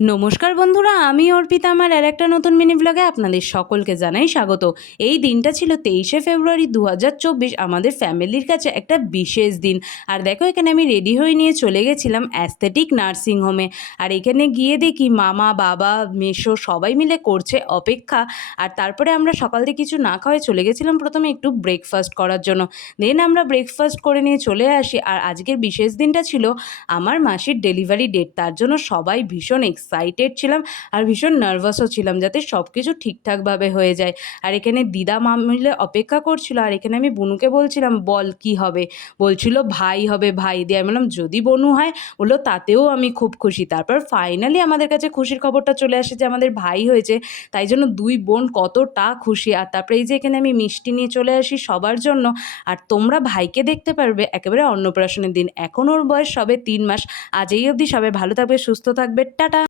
নমস্কার বন্ধুরা, আমি অর্পিতা। আমার আর একটা নতুন মিনি ব্লগে আপনাদের সকলকে জানাই স্বাগত। এই দিনটা ছিল 23শে ফেব্রুয়ারি 2024, আমাদের ফ্যামিলির কাছে একটা বিশেষ দিন। আর দেখো, এখানে আমি রেডি হয়ে নিয়ে চলে গেছিলাম অ্যাস্থেটিক নার্সিংহোমে। আর এখানে গিয়ে দেখি মামা, বাবা, মেসো সবাই মিলে করছে অপেক্ষা। আর তারপরে আমরা সকাল থেকে কিছু না খাওয়াই চলে গেছিলাম প্রথমে একটু ব্রেকফাস্ট করার জন্য। দেন আমরা ব্রেকফাস্ট করে নিয়ে চলে আসি। আর আজকের বিশেষ দিনটা ছিল আমার মাসির ডেলিভারি ডেট। তার জন্য সবাই ভীষণ এক্সাইটেড ছিলাম আর ভীষণ নার্ভাসও ছিলাম যাতে সব কিছু ঠিকঠাকভাবে হয়ে যায়। আর এখানে দিদা মা মিলে অপেক্ষা করছিল। আর এখানে আমি বনুকে বলছিলাম, বল কি হবে? বলছিল ভাই হবে, ভাই দিয়ে। আমি বললাম যদি বনু হয়, বললো তাতেও আমি খুব খুশি। তারপর ফাইনালি আমাদের কাছে খুশির খবরটা চলে আসে যে আমাদের ভাই হয়েছে। তাই জন্য দুই বোন কতটা খুশি। আর তারপরে এই যে এখানে আমি মিষ্টি নিয়ে চলে আসি সবার জন্য। আর তোমরা ভাইকে দেখতে পারবে একেবারে অন্নপ্রাশনের দিন। এখন ওর বয়স সবে 3 মাস। আজ এই অবধি। সবাই ভালো থাকবে, সুস্থ থাকবে, টাটা।